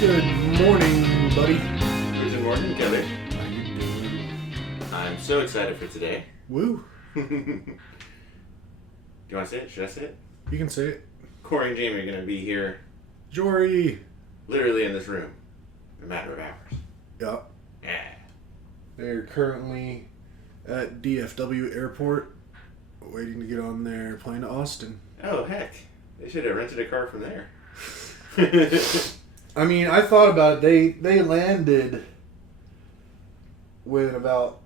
Good morning, buddy. Good morning, Kevin. How you doing? I'm so excited for today. Woo. Do you want to say it? Should I say it? You can say it. Corey and Jamie are going to be here Jory. literally in this room in a matter of hours. Yeah. Yeah. They're currently at DFW Airport, waiting to get on their plane to Austin. Oh, heck. They should have rented a car from there. I mean, I thought about it. They landed with about...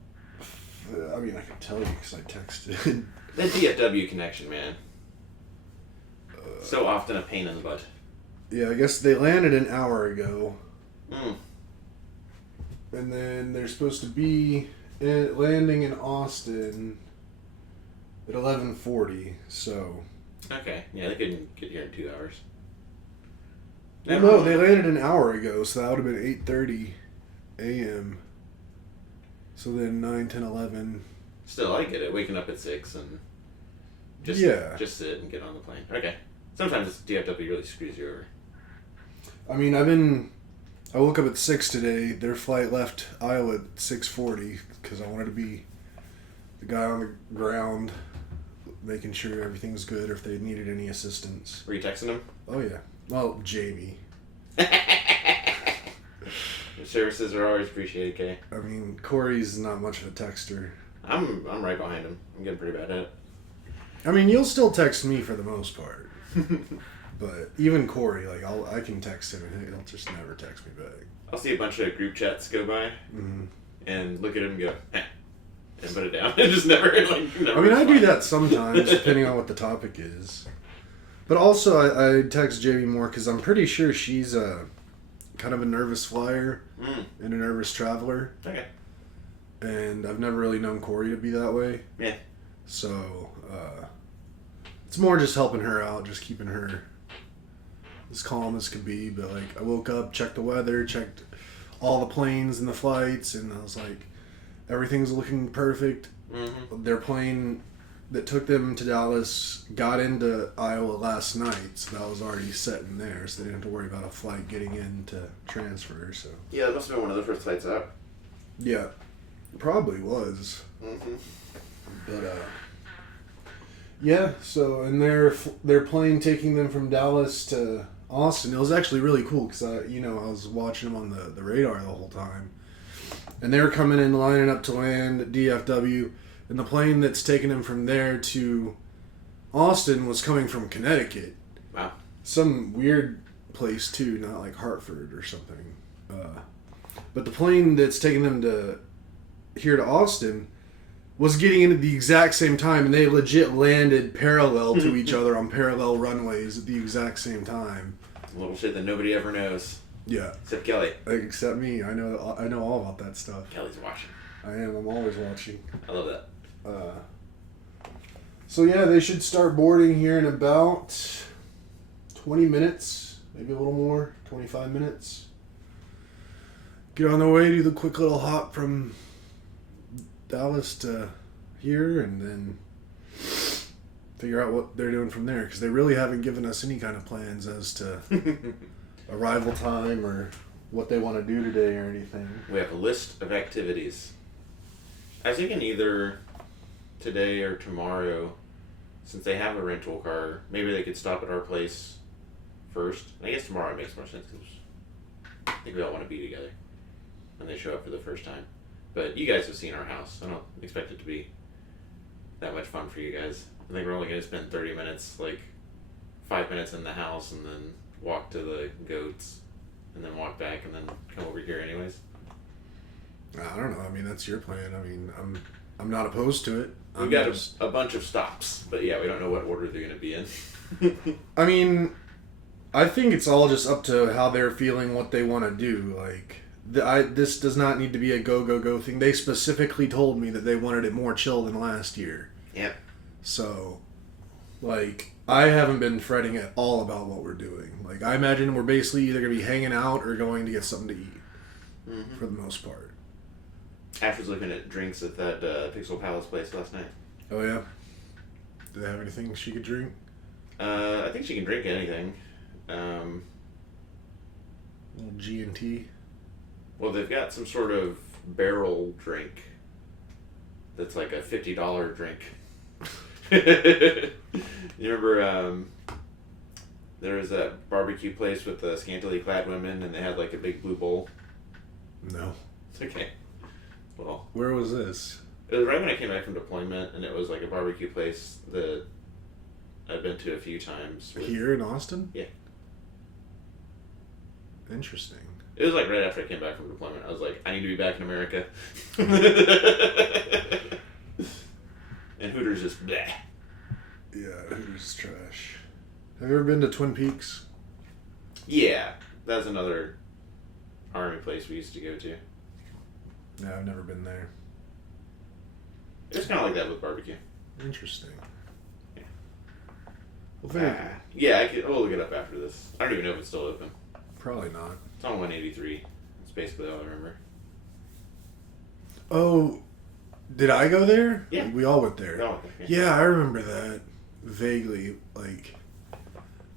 I mean, I can tell you because I texted. That DFW connection, man. So often a pain in the butt. Yeah, I guess they landed an hour ago. Mm. And then they're supposed to be landing in Austin at 11:40. So, Okay. Yeah, they couldn't get here in 2 hours. well, no, they landed an hour ago, so that would have been 8:30 a.m. So then 9, 10, 11. Still, I get it. Waking up at 6 and just sit and get on the plane. Okay. Sometimes DFW really screws you over. I mean, I woke up at 6 today. Their flight left Iowa at 6:40 because I wanted to be the guy on the ground making sure everything's good or if they needed any assistance. Were you texting them? Oh, yeah. Well, Jamie. Your services are always appreciated, Kay. I mean, Corey's not much of a texter. I'm right behind him. I'm getting pretty bad at it. I mean, you'll still text me for the most part. But even Corey, like, I can text him and he'll just never text me back. I'll see a bunch of group chats go by and look at him and go, and put it down. And just never I mean, I do that sometimes, depending on what the topic is. But also, I text Jamie more because I'm pretty sure she's kind of a nervous flyer and a nervous traveler. Okay. And I've never really known Corey to be that way. Yeah. So, it's more just helping her out, just keeping her as calm as could be. But, like, I woke up, checked the weather, checked all the planes and the flights, and I was like, everything's looking perfect. Mm-hmm. Their plane that took them to Dallas got into Iowa last night, so that was already set in there, so they didn't have to worry about a flight getting in to transfer. So Yeah, that must have been one of the first flights out. yeah, probably was. Mm-hmm. But yeah. So and their plane taking them from Dallas to Austin. It was actually really cool because I was watching them on the radar the whole time, and they were coming in lining up to land at DFW. And the plane that's taking them from there to Austin was coming from Connecticut. Wow. Some weird place, too, not like Hartford or something. But the plane that's taking them here to Austin was getting in at the exact same time, and they legit landed parallel to each other on parallel runways at the exact same time. Little shit that nobody ever knows. Yeah. Except Kelly. Except me. I know all about that stuff. Kelly's watching. I am. I'm always watching. I love that. So yeah, they should start boarding here in about 20 minutes, maybe a little more, 25 minutes. Get on their way, do the quick little hop from Dallas to here, and then figure out what they're doing from there, because they really haven't given us any kind of plans as to arrival time or what they want to do today or anything. We have a list of activities. I was thinking either today or tomorrow, since they have a rental car, maybe they could stop at our place first. I guess tomorrow makes more sense because I think we all want to be together when they show up for the first time. But you guys have seen our house. I don't expect it to be that much fun for you guys. I think we're only going to spend 30 minutes, like 5 minutes in the house, and then walk to the goats, and then walk back, and then come over here anyways. I don't know. I mean, that's your plan. I mean, I'm not opposed to it. We've got a bunch of stops, but yeah, we don't know what order they're going to be in. I mean, I think it's all just up to how they're feeling, what they want to do. Like, this does not need to be a go thing. They specifically told me that they wanted it more chill than last year. Yeah. So, like, I haven't been fretting at all about what we're doing. Like, I imagine we're basically either going to be hanging out or going to get something to eat, for the most part. Ash was looking at drinks at that Pixel Palace place last night. Oh, yeah? Do they have anything she could drink? I think she can drink anything. G&T. Well, they've got some sort of barrel drink that's like a $50 drink. You remember there was that barbecue place with the scantily clad women and they had like a big blue bowl? No. Okay. Well, Where was this? it was right when I came back from deployment and it was like a barbecue place that I've been to a few times. Here in Austin? Yeah. Interesting. It was like right after I came back from deployment. I was like, I need to be back in America. And Hooters just bleh. Yeah, Hooters is trash. Have you ever been to Twin Peaks? Yeah, that's another army place we used to go to. No, I've never been there. It's kind of like that with barbecue. Interesting. Yeah. Well, very Yeah, we'll look it up after this. I don't even know if it's still open. Probably not. It's on 183. That's basically all I remember. Oh, did I go there? Yeah. We all went there. Oh, okay. Yeah, I remember that vaguely. Like,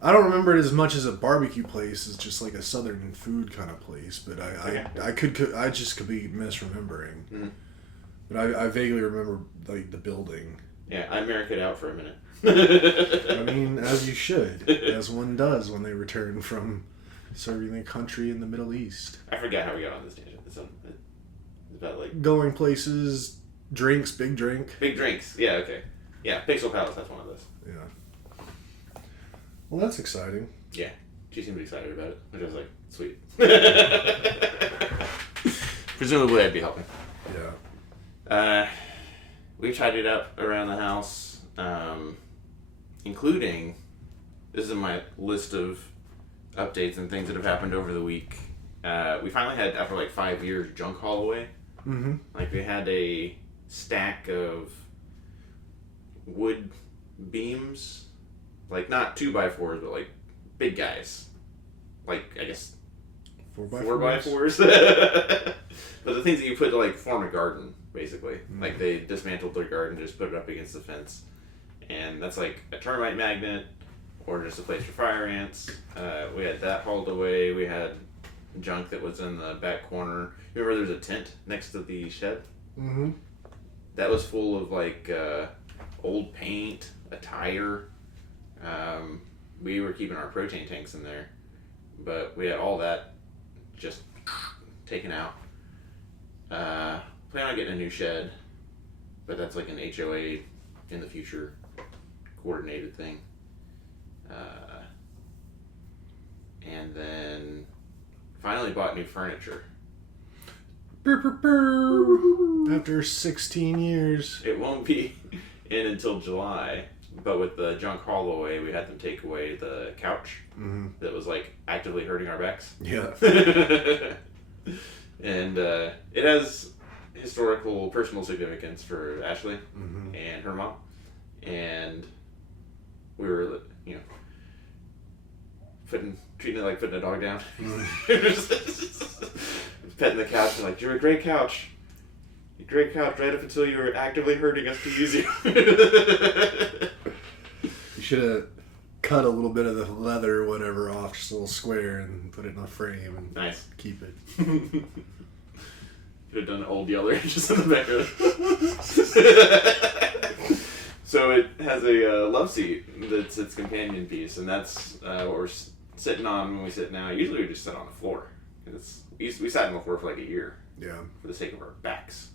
I don't remember it as much as a barbecue place as just like a southern food kind of place. But I just could be misremembering. Mm-hmm. But I vaguely remember like the building. Yeah, I America'd out for a minute. I mean, as you should, as one does when they return from serving their country in the Middle East. I forgot how we got on this tangent. It's about like Going places, drinks, big drink. big drinks. Yeah, okay. Yeah, Pixel Palace has one of those. Yeah. Well, that's exciting. Yeah, she seemed excited about it, which I was like, sweet. Presumably, I'd be helping. Yeah. We've tidied up around the house, including, this is in my list of updates and things that have happened over the week. We finally had, after like 5 years, junk haul away. Mm-hmm. Like we had a stack of wood beams, like not 2x4s, but like big guys. Like, I guess 4x4s. But the things that you put to like form a garden, basically. Mm-hmm. Like they dismantled their garden, just put it up against the fence. And that's like a termite magnet or just a place for fire ants. We had that hauled away. We had junk that was in the back corner. You remember there's a tent next to the shed? Mm-hmm. That was full of like old paint, a tire. We were keeping our propane tanks in there, but we had all that just taken out. Plan on getting a new shed, but that's like an HOA in the future coordinated thing. And then finally bought new furniture. Brr, brr, brr. After 16 years. It won't be in until July, but with the junk haul away, we had them take away the couch that was like actively hurting our backs. Yeah. And it has historical, personal significance for Ashley and her mom. And we were, treating it like putting a dog down. Petting the couch and like, you're a great couch. You're a great couch right up until you were actively hurting us to use you. You should have cut a little bit of the leather or whatever off, just a little square, and put it in a frame and Nice. keep it. Could have done an old Yeller just in the back of it. So it has a love seat that's its companion piece, and that's what we're sitting on when we sit now. Usually we just sit on the floor. We sat on the floor for like a year. Yeah. For the sake of our backs.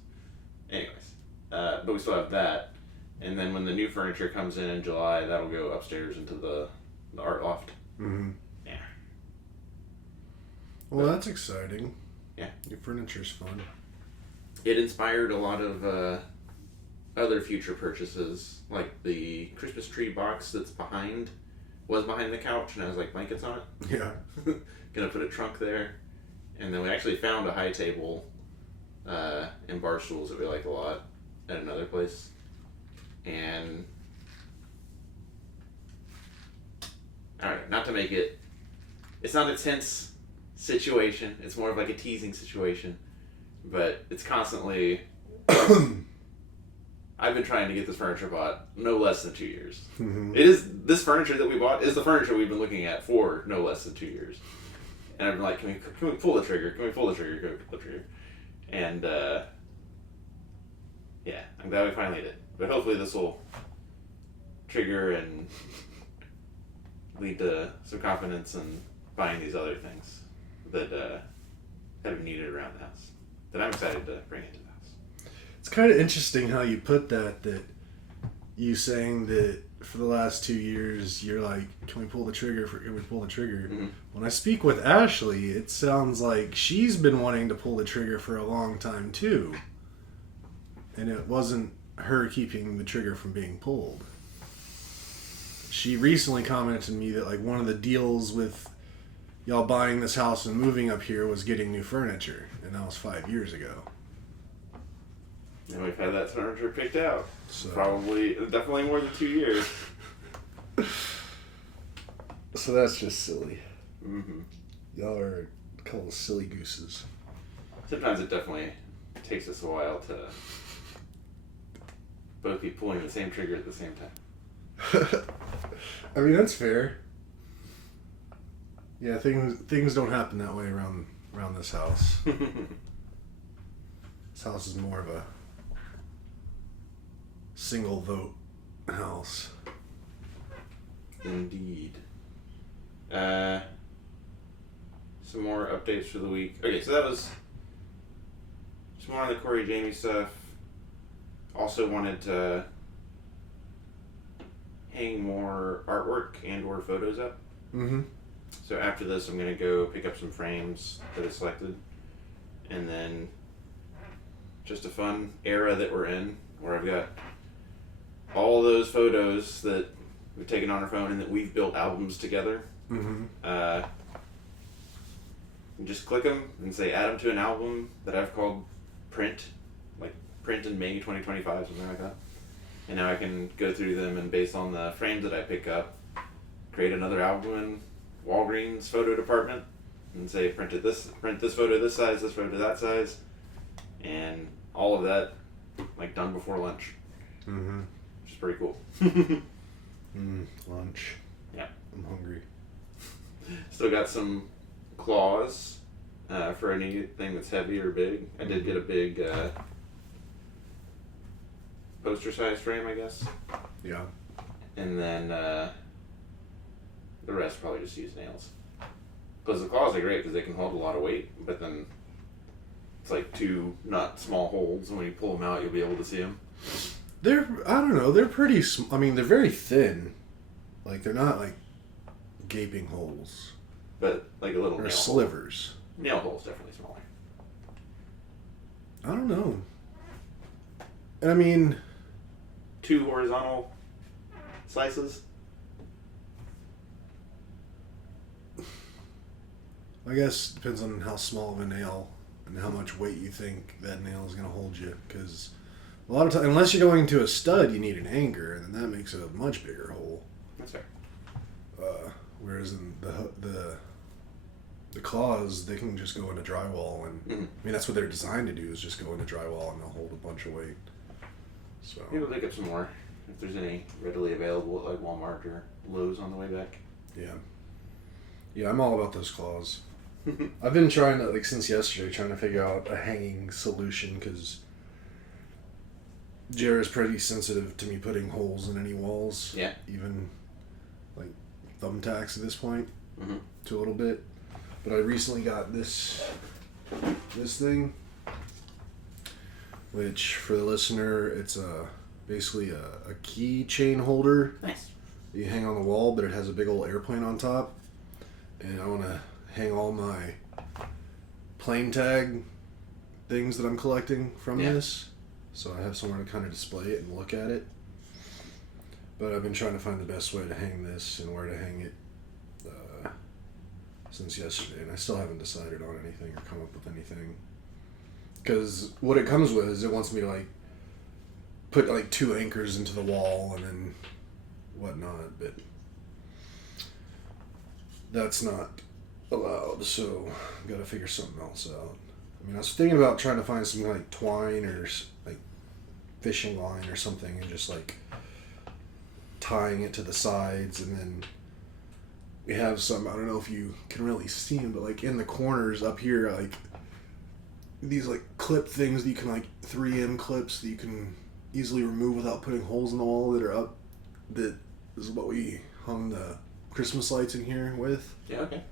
Anyways, but we still have that. And then when the new furniture comes in July, that'll go upstairs into the art loft. Mm-hmm. Yeah. Well, that's exciting. Yeah. Your furniture's fun. It inspired a lot of other future purchases, like the Christmas tree box was behind the couch and has like blankets on it. Yeah. Gonna put a trunk there. And then we actually found a high table and bar stools that we like a lot at another place. And alright, not to make it's not a tense situation, it's more of like a teasing situation, but it's constantly I've been trying to get this furniture bought no less than 2 years. Mm-hmm. This furniture that we bought is the furniture we've been looking at for no less than 2 years. And I'm like, can we pull the trigger? Can we pull the trigger? Can we pull the trigger? And yeah, I'm glad we finally did. But hopefully this will trigger and lead to some confidence in buying these other things that have been needed around the house. That I'm excited to bring into the house. It's kind of interesting how you put that you saying that for the last 2 years you're like, can we pull the trigger? Can we pull the trigger? Mm-hmm. When I speak with Ashley, it sounds like she's been wanting to pull the trigger for a long time too. And it wasn't her keeping the trigger from being pulled. She recently commented to me that like one of the deals with y'all buying this house and moving up here was getting new furniture, and that was 5 years ago. And we've had that furniture picked out. So Definitely more than 2 years. So that's just silly. Mm-hmm. Y'all are a couple of silly gooses. Sometimes it definitely takes us a while to both be pulling the same trigger at the same time. I mean, that's fair. Yeah, things don't happen that way around this house. This house is more of a single vote house. Indeed. Some more updates for the week. Okay, so that was some more on the Corey Jamie stuff. Also wanted to hang more artwork and or photos up. Mm-hmm. So after this, I'm going to go pick up some frames that I selected. And then just a fun era that we're in, where I've got all those photos that we've taken on our phone and that we've built albums together. Mm-hmm. You just click them and say add them to an album that I've called Print, like Print in May 2025, something like that. And now I can go through them and based on the frames that I pick up, create another album in Walgreens photo department and say print this photo this size, this photo that size, and all of that like done before lunch. Mm-hmm. Which is pretty cool. Lunch. Yeah. I'm hungry. Still got some claws for anything that's heavy or big. I did get a big poster size frame, I guess. Yeah. And then the rest probably just use nails. Because the claws are great because they can hold a lot of weight, but then it's like two not small holes, and when you pull them out, you'll be able to see them. I don't know, they're pretty, I mean, they're very thin. Like, they're not like gaping holes. But like a little or nail slivers. Hole. Nail hole's definitely smaller. I don't know. And I mean, 2 horizontal slices. I guess it depends on how small of a nail and how much weight you think that nail is going to hold you. Because a lot of times, unless you're going to a stud, you need an anchor, and then that makes it a much bigger hole. That's fair. Whereas in the claws, they can just go into drywall, and I mean that's what they're designed to do, is just go into drywall and they'll hold a bunch of weight. So maybe we'll pick up some more if there's any readily available at like Walmart or Lowe's on the way back. Yeah, I'm all about those claws. I've been trying to, like, since yesterday, trying to figure out a hanging solution, because Jared's pretty sensitive to me putting holes in any walls. Yeah. Even like thumbtacks at this point, mm-hmm. to a little bit. But I recently got this thing, which for the listener, it's basically a key chain holder. Nice. You hang on the wall, but it has a big old airplane on top. And I want to hang all my plane tag things that I'm collecting from this. So I have somewhere to kind of display it and look at it. But I've been trying to find the best way to hang this and where to hang it since yesterday. And I still haven't decided on anything or come up with anything. Because what it comes with is it wants me to, like, put like 2 anchors into the wall and then whatnot. But that's not allowed, so I've got to figure something else out. I mean, I was thinking about trying to find some like twine or like fishing line or something and just like tying it to the sides and then we have some, I don't know if you can really see them, but like in the corners up here, like these like clip things that you can like 3M clips that you can easily remove without putting holes in the wall that are up. That is what we hung the Christmas lights in here with. Yeah, okay.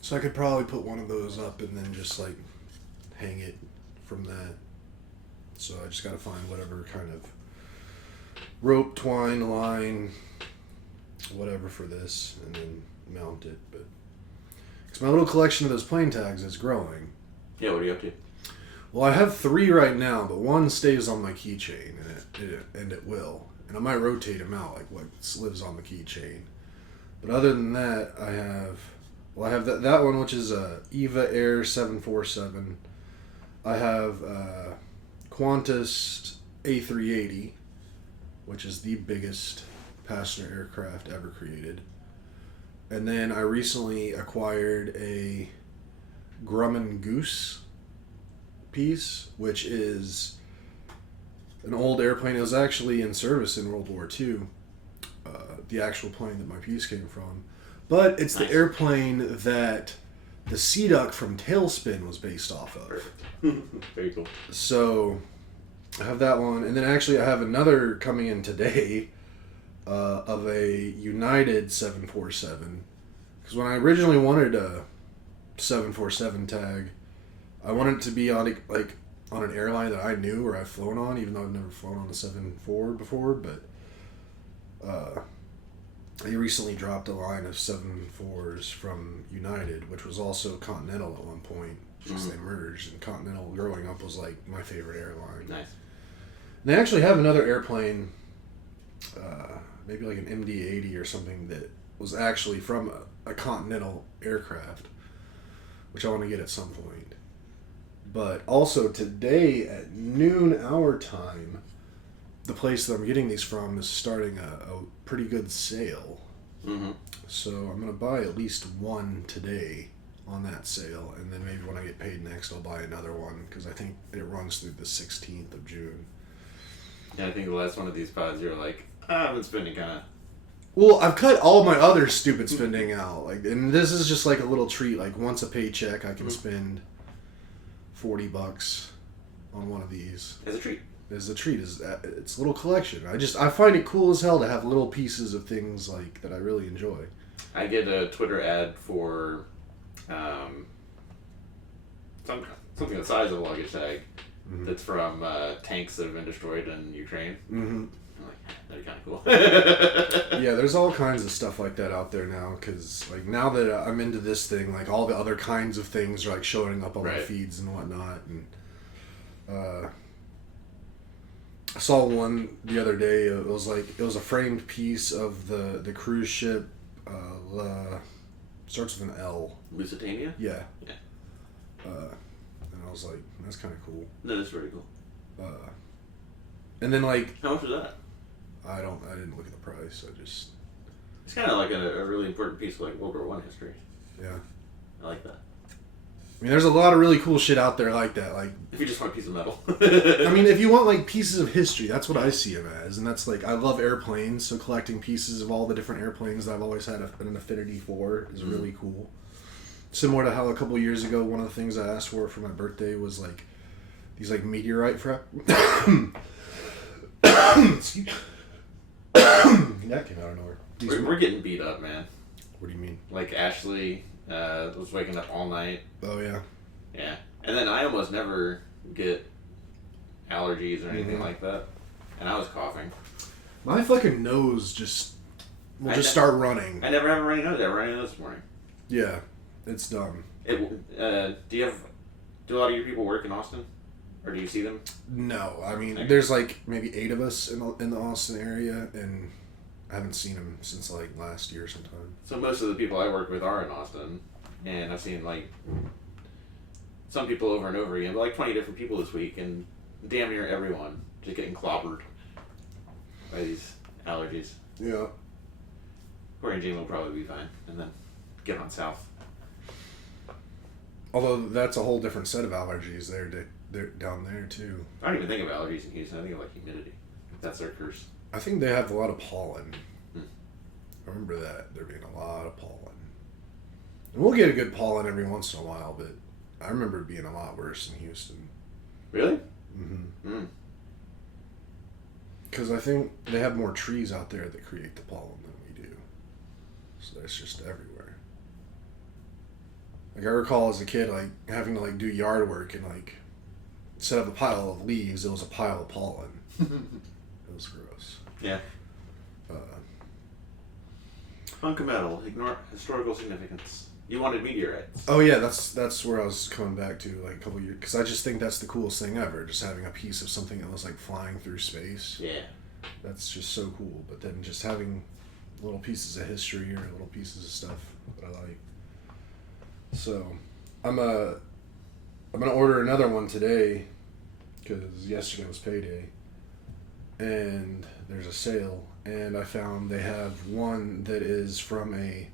So I could probably put one of those up and then just like hang it from that. So I just gotta find whatever kind of rope, twine, line, whatever for this, and then mount it. But because my little collection of those plane tags is growing. Yeah, what are you up to? Well, I have 3 right now, but one stays on my keychain, and it will. And I might rotate them out, like what lives on the keychain. But other than that, I have that one, which is a Eva Air 747. I have Qantas A380, which is the biggest passenger aircraft ever created. And then I recently acquired a Grumman Goose piece, which is an old airplane. It was actually in service in World War II, the actual plane that my piece came from. But it's the airplane that the Sea Duck from Tailspin was based off of. Perfect. Very cool. So I have that one. And then actually I have another coming in today of a United 747. Because when I originally wanted a 747 tag, I wanted it to be on an airline that I knew or I've flown on, even though I've never flown on a 74 before. But they recently dropped a line of 74s from United, which was also Continental at one point. Just they merged, and Continental growing up was like my favorite airline. Nice. And they actually have another airplane, maybe like an MD-80 or something, that was actually from a Continental aircraft, which I want to get at some point. But also today at noon our time, the place that I'm getting these from is starting a pretty good sale. Mm-hmm. So I'm going to buy at least one today on that sale, and then maybe when I get paid next I'll buy another one, because I think it runs through the 16th of June. Yeah, I think the last one of these pods you're like, I've been spending kind of... Well, I've cut all my other stupid spending out, like, and this is just like a little treat. Like once a paycheck, I can spend $40 on one of these. As a treat. As a treat, it's a little collection. I find it cool as hell to have little pieces of things like that I really enjoy. I get a Twitter ad for something the size of a luggage tag that's from tanks that have been destroyed in Ukraine. Mm-hmm. I'm like, that'd be kind of cool. Yeah, there's all kinds of stuff like that out there now, because like now that I'm into this thing, like all the other kinds of things are like showing up on my feeds and whatnot. And I saw one the other day. It was a framed piece of the cruise ship. Starts with an L. Lusitania? Yeah. Yeah. And I was like, that's kind of cool. That is very cool. And then like, how much was that? I didn't look at the price. It's kind of like a really important piece of like World War I history. Yeah. I like that. I mean, there's a lot of really cool shit out there like that. Like, if you just want a piece of metal. I mean, if you want like pieces of history, that's what I see them as, and that's like I love airplanes, so collecting pieces of all the different airplanes that I've always had an affinity for is really cool. Similar to how a couple years ago, one of the things I asked for my birthday was like these like meteorite Excuse me. That came out of nowhere. We're getting beat up, man. What do you mean? Like Ashley was waking up all night. Oh yeah. Yeah, and then I almost never get allergies or anything like that, and I was coughing. My fucking nose just start running. I never have a runny nose. I have a runny nose this morning. Yeah, it's dumb. Do a lot of your people work in Austin, or do you see them? No, I mean there's like maybe 8 of us in the Austin area, and I haven't seen them since like last year sometime. So most of the people I work with are in Austin, and I've seen like some people over and over again, but like 20 different people this week, and damn near everyone just getting clobbered by these allergies. Yeah. Corey and Jamie will probably be fine, and then get on south. Although that's a whole different set of allergies they're down there too. I don't even think of allergies in Houston. I think of like humidity. That's their curse. I think they have a lot of pollen. I remember that there being a lot of pollen. And we'll get a good pollen every once in a while, but I remember it being a lot worse in Houston. Really? Mm-hmm. Mm. Because I think they have more trees out there that create the pollen than we do. So it's just everywhere. Like I recall as a kid, like having to like do yard work and like instead of a pile of leaves, it was a pile of pollen. It was gross. Yeah. Hunk of metal. Ignore historical significance. You wanted meteorites. Oh yeah, that's where I was coming back to like a couple years because I just think that's the coolest thing ever. Just having a piece of something that was like flying through space. Yeah. That's just so cool. But then just having little pieces of history or little pieces of stuff that I like. So, I'm gonna order another one today because yesterday was payday, and there's a sale, and I found they have one that is from a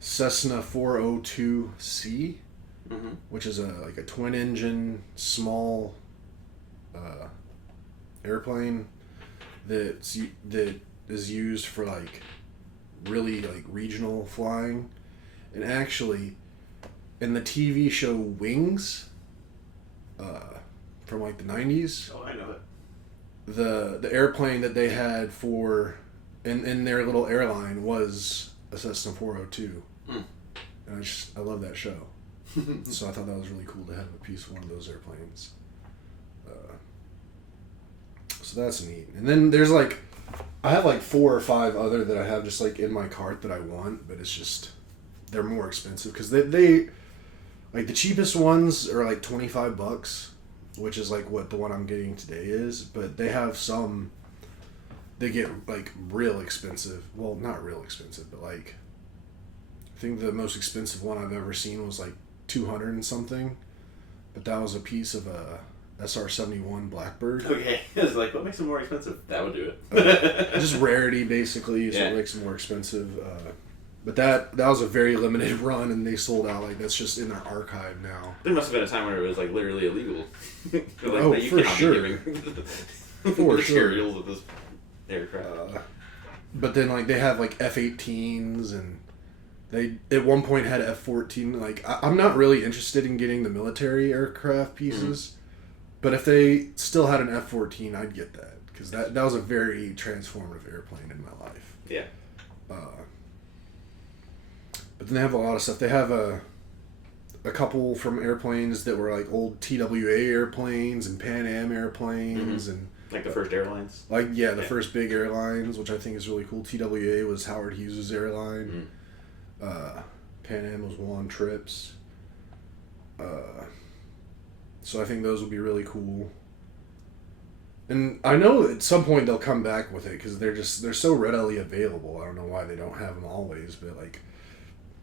Cessna 402C, Mm-hmm. which is a twin engine small airplane that is used for like really like regional flying. And actually, in the TV show Wings, from like the 90s, Oh, I know it. the airplane that they had for in their little airline was a Cessna 402. Mm. And I love that show. So I thought that was really cool to have a piece of one of those airplanes. So that's neat. And then there's like, I have like 4 or 5 other that I have just like in my cart that I want, but it's just, they're more expensive because they like the cheapest ones are like $25, which is like what the one I'm getting today is, but they have some, they get like real expensive. Well, not real expensive, but like, I think the most expensive one I've ever seen was like 200 and something, but that was a piece of a SR-71 Blackbird. Okay. I was like, what makes it more expensive? That would do it. Just rarity, basically, so Yeah. it makes it more expensive. But that was a very limited run, and they sold out. Like, that's just in their archive now. There must have been a time where it was like literally illegal. Like, Oh, you for cannot be sure. giving For materials of this aircraft. But then, like, they have, like, F-18s, and they, at one point, had F-14. Like, I'm not really interested in getting the military aircraft pieces, but if they still had an F-14, I'd get that, because that was a very transformative airplane in my life. Yeah. But then they have a lot of stuff. They have a couple from airplanes that were like old TWA airplanes and Pan Am airplanes and Like the first airlines. like the first big airlines, which I think is really cool. TWA was Howard Hughes' airline. Pan Am was Juan Tripp's. So I think those will be really cool. And I know at some point they'll come back with it because they're so readily available. I don't know why they don't have them always, but like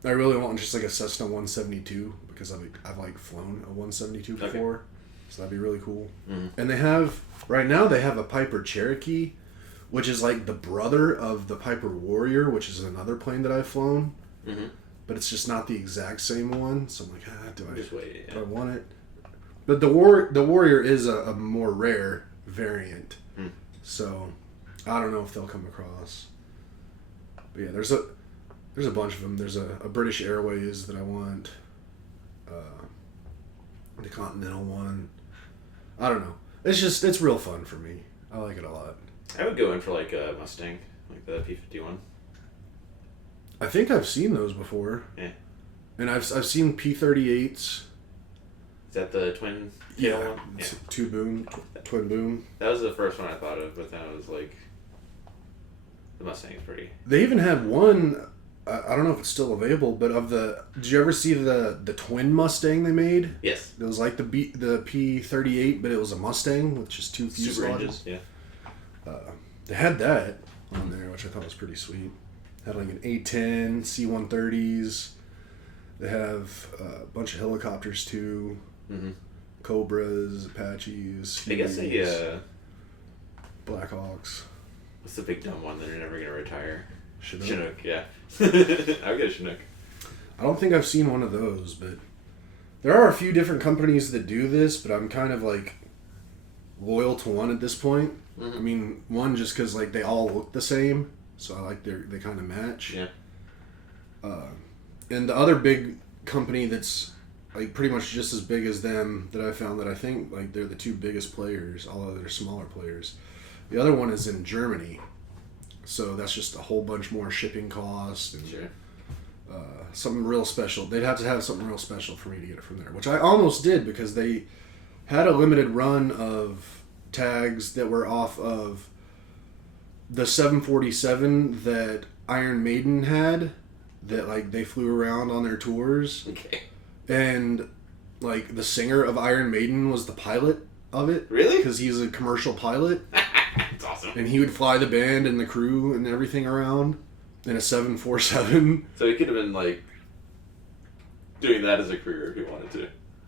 I really want just like a Cessna 172 because I've like flown a 172 before, so that'd be really cool. And they have right now they have a Piper Cherokee, which is like the brother of the Piper Warrior, which is another plane that I've flown, but it's just not the exact same one. So I'm like, do I want it? But the Warrior is a more rare variant, so I don't know if they'll come across. But yeah, there's a bunch of them. There's a British Airways that I want, the Continental one. I don't know. It's real fun for me. I like it a lot. I would go in for like a Mustang, like the P-51. I think I've seen those before. Yeah. And I've seen P-38s. Is that the twin tail one? Yeah. Twin boom. That was the first one I thought of, but then I was like, the Mustang's pretty. They even had one. I don't know if it's still available, but did you ever see the twin Mustang they made? Yes. It was like the P-38, but it was a Mustang with just 2 Super fuselages. engines, yeah. They had that on there, which I thought was pretty sweet. Had like an A-10, C-130s. They have a bunch of helicopters too. Cobras, Apaches. I guess Blackhawks. what's the big dumb one that you're never gonna retire? Chinook. Yeah. I would get a Chinook. I don't think I've seen one of those, but there are a few different companies that do this, but I'm kind of like loyal to one at this point. I mean, one just because like they all look the same, so I like they kind of match. Yeah. And the other big company that's like pretty much just as big as them that I found that I think like they're the two biggest players, although they're smaller players. The other one is in Germany, so that's just a whole bunch more shipping costs and Sure. something real special. They'd have to have something real special for me to get it from there, which I almost did because they had a limited run of tags that were off of the 747 that Iron Maiden had, that like they flew around on their tours. Okay. And like the singer of Iron Maiden was the pilot of it. Really? Because he's a commercial pilot. It's awesome. And he would fly the band and the crew and everything around in a 747. So he could have been like doing that as a career if he wanted to.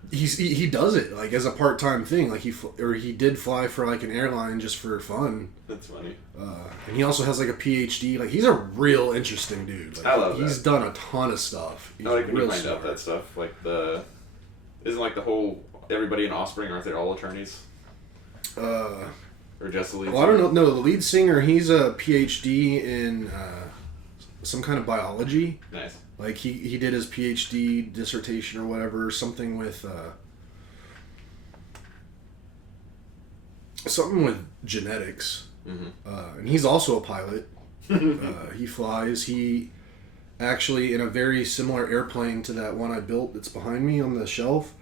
He does it like as a part-time thing. Like he did fly for like an airline just for fun. That's funny. And he also has like a PhD. Like he's a real interesting dude. Like, I love he's that. done a ton of stuff. He's I like when you real find out smart. that stuff. Like isn't like the whole everybody in Offspring, aren't they all attorneys? Or just the lead? Well, I don't know. No, the lead singer, he's a PhD in some kind of biology. Nice. Like he did his PhD dissertation or whatever, something with genetics. Mm-hmm. And he's also a pilot. He flies. He actually, in a very similar airplane to that one I built that's behind me on the shelf,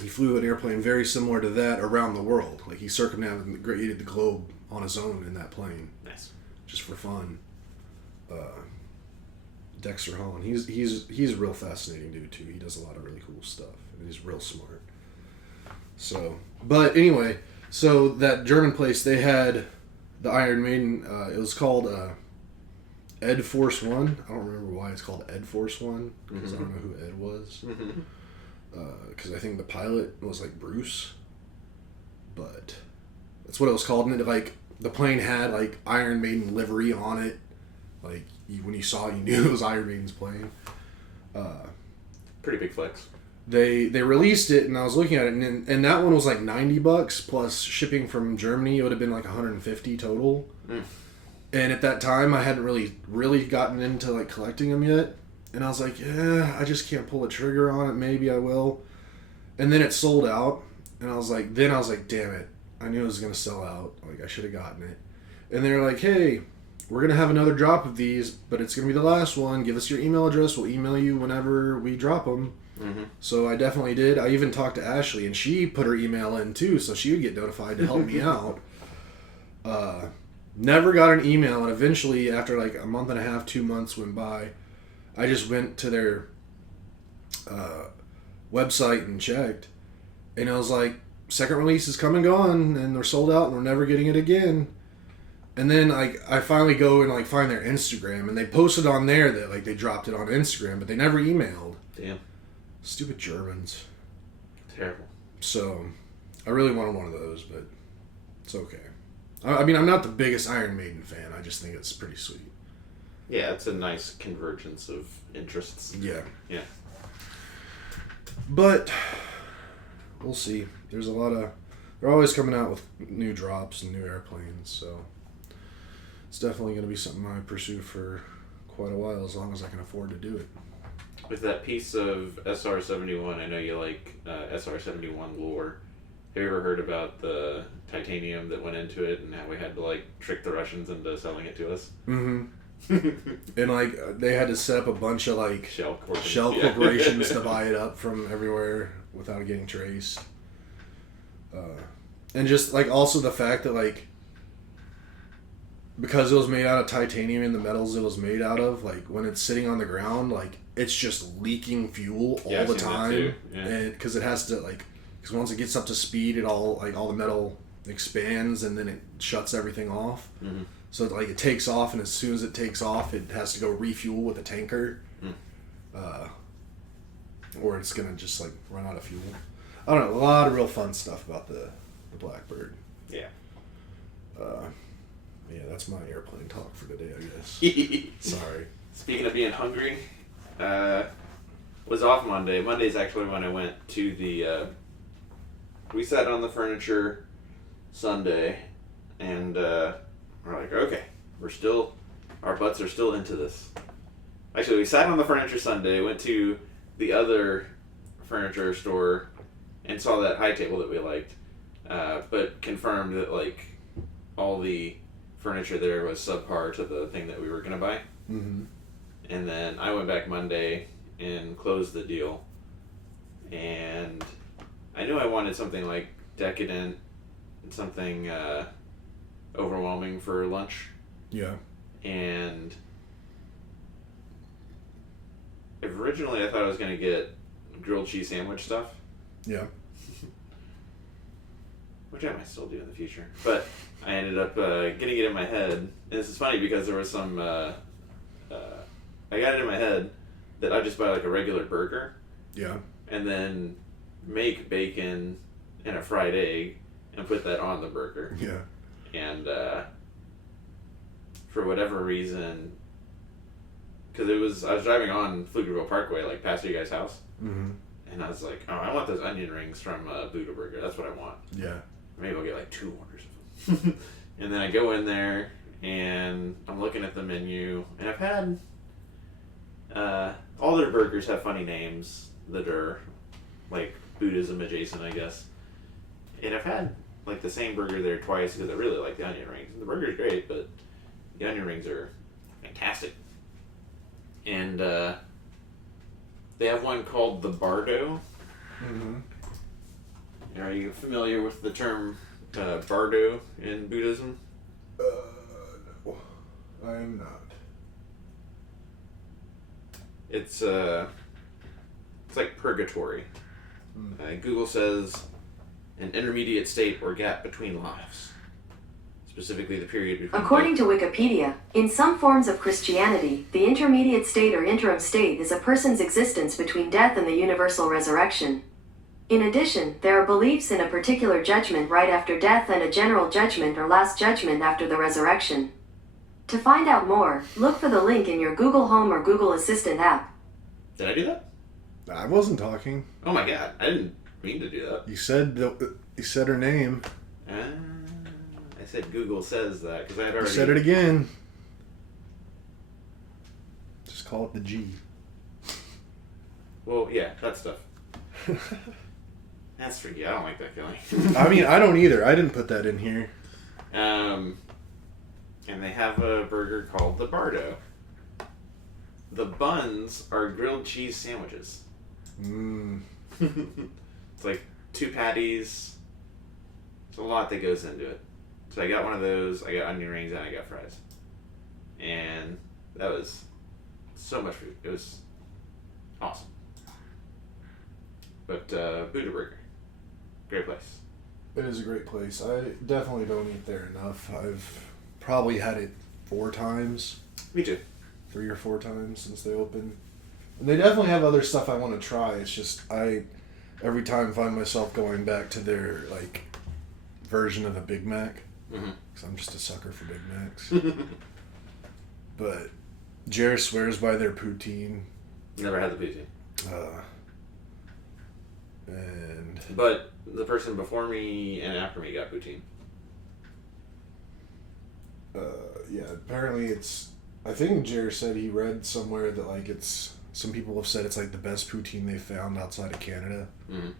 he flew an airplane very similar to that around the world. Like he circumnavigated the globe on his own in that plane. Nice. Just for fun. Dexter Holland. He's a real fascinating dude too. He does a lot of really cool stuff. And he's real smart. So, but anyway, so that German place, they had the Iron Maiden. It was called Ed Force One. I don't remember why it's called Ed Force One because I don't know who Ed was. Because I think the pilot was like Bruce, but that's what it was called. And it, like the plane had like Iron Maiden livery on it. Like when you saw it, you knew it was Iron Maiden's plane. Pretty big flex. They released it, and I was looking at it, and that one was like $90 plus shipping from Germany. It would have been like $150 total. And at that time, I hadn't really gotten into like collecting them yet. And I was like, yeah, I just can't pull the trigger on it. Maybe I will. And then it sold out. And I was like, damn it. I knew it was going to sell out. Like, I should have gotten it. And they were like, hey, we're going to have another drop of these, but it's going to be the last one. Give us your email address. We'll email you whenever we drop them. Mm-hmm. So I definitely did. I even talked to Ashley, and she put her email in too, so she would get notified to help me out. Never got an email, and eventually, after like a month and a half, 2 months went by, I just went to their website and checked, and it was like, second release is come and gone, and they're sold out, and we're never getting it again. And then like I finally go and like find their Instagram, and they posted on there that like they dropped it on Instagram, but they never emailed. Damn. Stupid Germans. Terrible. So, I really wanted one of those, but it's okay. I mean, I'm not the biggest Iron Maiden fan. I just think it's pretty sweet. Yeah, it's a nice convergence of interests. Yeah. Yeah. But, we'll see. There's a lot of... They're always coming out with new drops and new airplanes, so... It's definitely going to be something I pursue for quite a while, as long as I can afford to do it. With that piece of SR-71, I know you like SR-71 lore. Have you ever heard about the titanium that went into it and how we had to like trick the Russians into selling it to us? Mm-hmm. And like they had to set up a bunch of like Shell corporations to buy it up from everywhere without it getting traced. And just like also the fact that like because it was made out of titanium and the metals it was made out of, like when it's sitting on the ground, like it's just leaking fuel all I've the seen that time, too. Yeah. and because it has to like, because once it gets up to speed, it all like all the metal expands and then it shuts everything off. Mm-hmm. So like it takes off, and as soon as it takes off, it has to go refuel with a tanker, or it's gonna just like run out of fuel. I don't know, a lot of real fun stuff about the Blackbird. Yeah. Yeah, that's my airplane talk for today, I guess. Sorry. Speaking of being hungry, was off Monday. Monday's actually when I went to the. We sat on the furniture Sunday, and We're like, okay, our butts are still into this. Actually, we sat on the furniture Sunday, went to the other furniture store, and saw that high table that we liked, but confirmed that like all the furniture there was subpar to the thing that we were gonna buy. Mm-hmm. And then I went back Monday and closed the deal, and I knew I wanted something like decadent, something overwhelming for lunch. Yeah. And originally I thought I was going to get grilled cheese sandwich stuff. Yeah. Which I might still do in the future. But I ended up getting it in my head. And this is funny because there was some... I got it in my head that I'd just buy like a regular burger. Yeah. And then make bacon and a fried egg and put that on the burger. Yeah. And for whatever reason, because I was driving on Pflugerville Parkway, like past your guys' house, Mm-hmm. and I was like, oh, I want those onion rings from Buddha Burger. That's what I want. Yeah. Maybe I'll get like 2 orders of them. And then I go in there and I'm looking at the menu, and I've had all their burgers have funny names that are like Buddhism adjacent, I guess. And I've had like the same burger there twice because I really like the onion rings. The burger's great, but the onion rings are fantastic. And they have one called the Bardo. Mm-hmm. Are you familiar with the term Bardo in Buddhism? No, I am not. It's like purgatory. Google says an intermediate state or gap between lives. Specifically the period between... According to Wikipedia, in some forms of Christianity, the intermediate state or interim state is a person's existence between death and the universal resurrection. In addition, there are beliefs in a particular judgment right after death and a general judgment or last judgment after the resurrection. To find out more, look for the link in your Google Home or Google Assistant app. Did I do that? I wasn't talking. Oh my god, I didn't mean to do that. You said her name. I said Google says that because I had You already... said it again. Just call it the G. Well, yeah, that stuff. That's freaky. I don't like that feeling. I mean, I don't either. I didn't put that in here. And they have a burger called the Bardo. The buns are grilled cheese sandwiches. Mm. It's like 2 patties. There's a lot that goes into it. So I got one of those, I got onion rings, and I got fries. And that was so much food. It was awesome. But Buddha Burger, great place. It is a great place. I definitely don't eat there enough. I've probably had it 4 times. Me too. 3 or 4 times since they opened. And they definitely have other stuff I want to try. It's just I every time find myself going back to their like version of a Big Mac. Mm-hmm. Because I'm just a sucker for Big Macs. But Jared swears by their poutine. Never had the poutine. And But the person before me and after me got poutine. yeah, apparently it's. I think Jared said he read somewhere that like it's. Some people have said it's like the best poutine they found outside of Canada. Mm-hmm.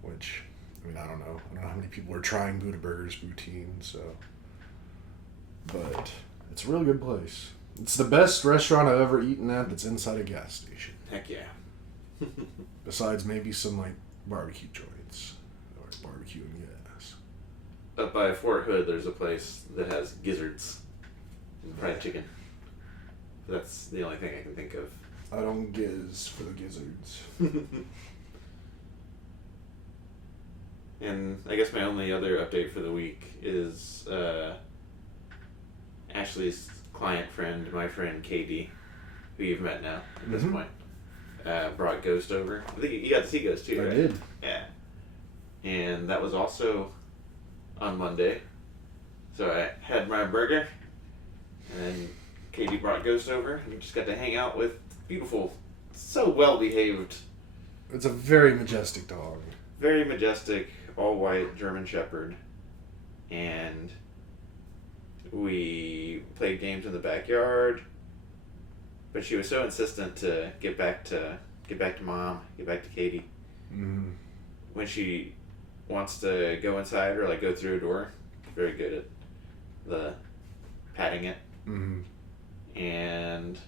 Which, I mean, I don't know. I don't know how many people are trying Buddha Burger's poutine, so. But it's a really good place. It's the best restaurant I've ever eaten at that's inside a gas station. Heck yeah. Besides maybe some like barbecue joints or barbecue and gas. Up by Fort Hood, there's a place that has gizzards and fried chicken. That's the only thing I can think of. I don't giz for the gizzards. And I guess my only other update for the week is Ashley's client friend, my friend Katie, who you've met now at this point, brought Ghost over. I think you got to see Ghost too, right? I did. Yeah. And that was also on Monday. So I had my burger, and then Katie brought Ghost over, and we just got to hang out with beautiful, so well behaved. It's a very majestic dog. Very majestic, all white German Shepherd. And We played games in the backyard. But she was so insistent to get back to mom, get back to Katie. Mm-hmm. When she wants to go inside or like go through a door, very good at the patting it. Mm-hmm. And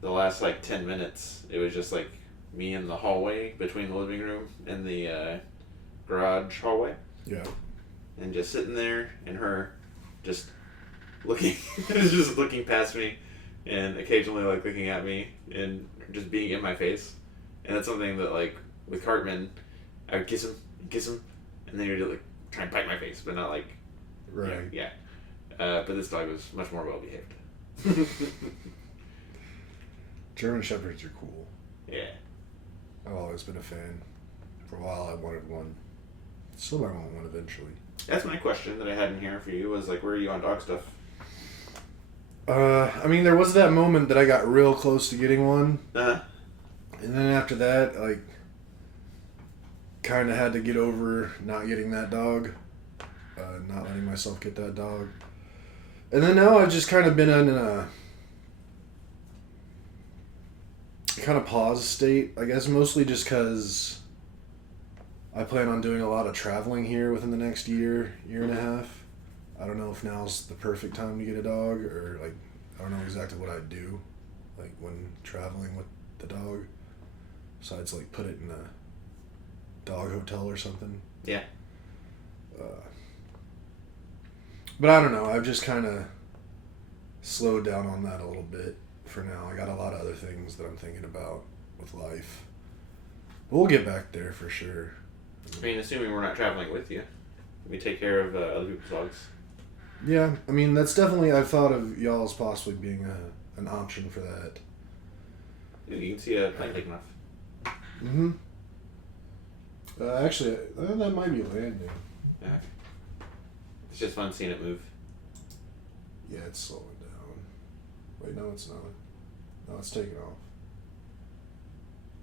the last like 10 minutes, it was just like me in the hallway between the living room and the garage hallway. Yeah. And just sitting there and her just looking, just looking past me and occasionally like looking at me and just being in my face. And that's something that like with Cartman, I would kiss him, and then he'd like try and bite my face, but not like, Right. Yeah. But this dog was much more well behaved. German Shepherds are cool. Yeah. I've always been a fan. For a while, I wanted one. Still might want one eventually. That's my question that I had in here for you was like, where are you on dog stuff? I mean, there was that moment that I got real close to getting one. Uh-huh. And then after that, like, kind of had to get over not getting that dog. Not letting myself get that dog. And then now I've just kind of been in a kind of pause state, I guess, mostly just because I plan on doing a lot of traveling here within the next year and a half. I don't know if now's the perfect time to get a dog, or like, I don't know exactly what I'd do, like when traveling with the dog, besides like put it in a dog hotel or something. Yeah. But I don't know, I've just kind of slowed down on that a little bit for now. I got a lot of other things that I'm thinking about with life. But we'll get back there for sure. I mean, assuming we're not traveling with you, we take care of other people's dogs. Yeah, I mean, that's definitely, I've thought of y'all as possibly being an option for that. You can see a plane taking off. Mm-hmm. Actually, that might be landing. Yeah. It's just fun seeing it move. Yeah, it's slowing down. Wait, no, it's not. No, it's taking off.